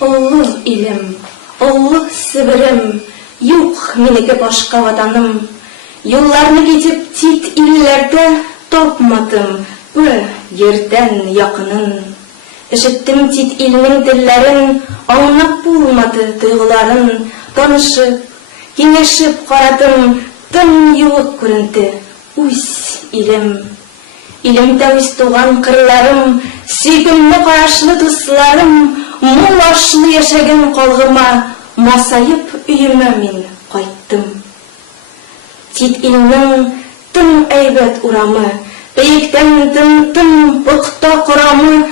Олы илем, олы Себерем, юк минеке башка ватаным. Юлларны китеп тит илләрдә тапмадым бер ердән якынын. Ишеттем тит илнең телләрен, аңлап булмады тойгыларын, танышып, киңәшеп карадым, тын юк күренде үз илем. Илемдә үз туган кырларым, сөйгенле карашлы дусларым, мул ашлы яшәгән калгыма, масаеп өемә мин кайттым. Тит илнең тын әйбәт урамы, бәйектән тын букта корамы,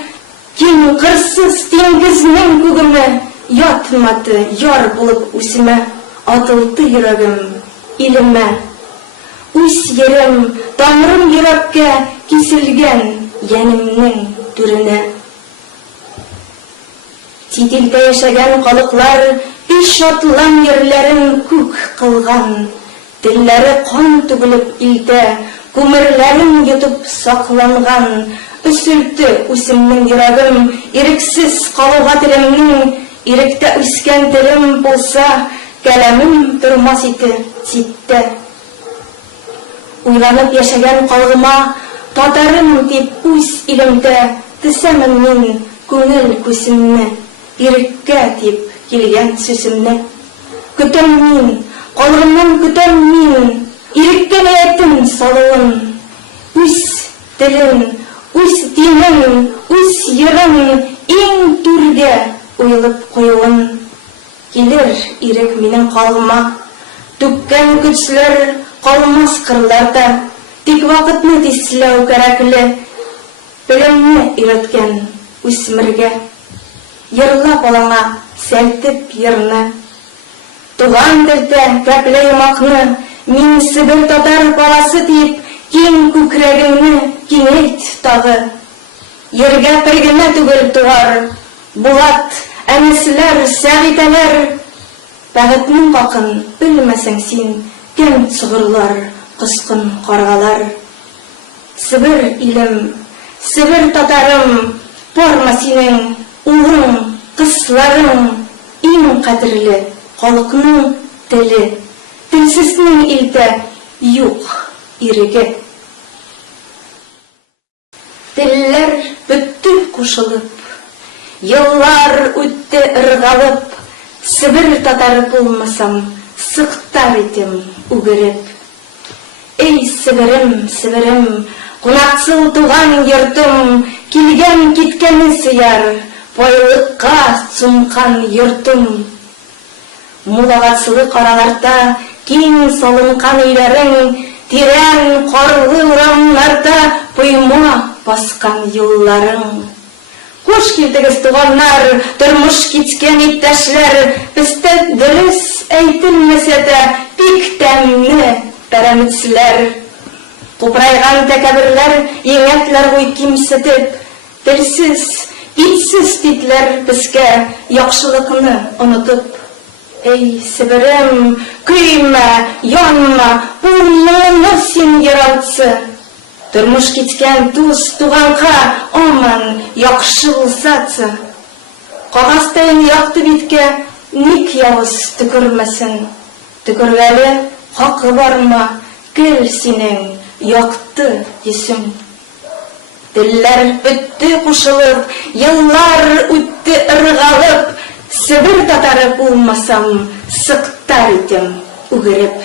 киң кырсыз диңгезнең күгеме, ятмады яр булып үсемә, атылды йөрәгем илемә. Үз ерем, тамырым йөрәккә киселгән янемнең түренә. Тит илдә яшәгән халыклар биш атлан йөрләрен күк кылган, телләре кан түгелеп илдә, күмерләрен йотып сакланган. Өсөлтө үсемнең йөрәгем, ирексез калуга телемнең, иректә үскән телем булса, кәләмем тормас иде титтә. Уйланып яшәгән калгыма, татарым дип үз илемдә, тесәмен мин күңел күсемне, иреккә дип килгән сүземне. Көтәм мин, калгымнан көтәм мин, иреккә ниятем салуын. Үз телен, үз динен, үз йырын иң түргә уйлап куюын. Килер ирек минең калгыма, түккән көчләр калмас кырларда, тик вакытны тизләү кирәкле, белемне өйрәткән үсмергә. Йырлап алаңа сәлтеп йырны, туган телдә кәпле йомакны, мин Себер татар баласы дип, киң күкрәгеңне киңәйт тагы. Йөргә бер генә түгел тугар, Булат, әнәселәр, Сәгыйтәләр, бәгытнең хакын белмәсәң син, кем сугырлар, кыскын каргалар. Себер илем, Себер татарым, барма синең улың, кызларың, иң кадерле халыкның теле, телсезнең илдә юк иреге. Телләр бетте кушылып, еллар үтте ыргалып, Себер татары булмасам, сыктар идем үгереп. Эй Себерем, Себерем, кунаксыл туган йортым, килгән киткәнне сөяр, байлыкка сумкан йортым. Мулағатсылы караларда киң салынкан өйләрең, тирән карлы урамнарда пойма баскан юлларың. Хош килдегез туганнар, тормыш киткән иптәшләр, бездә дөрес әйтелмәсә дә бик тәмле пәрәметләр. Купрайган тәкәберләр еңәтләр буй кимсетеп, телсез, итсез дитләр безгә яхшылыкны онытып. Эй Себерем, көймә, янма, булманы син яралцы. Тормыш киткән дус туганга аман яхшы булсацы. Кагастайын якты биткә ник явыз төкермәсен. Төкергәле хакы барма, кел синең якты йөзең. Телләр бетте кушылып, еллар үтте ыргалып, Себер татары булмасам, сыктар идем үгереп.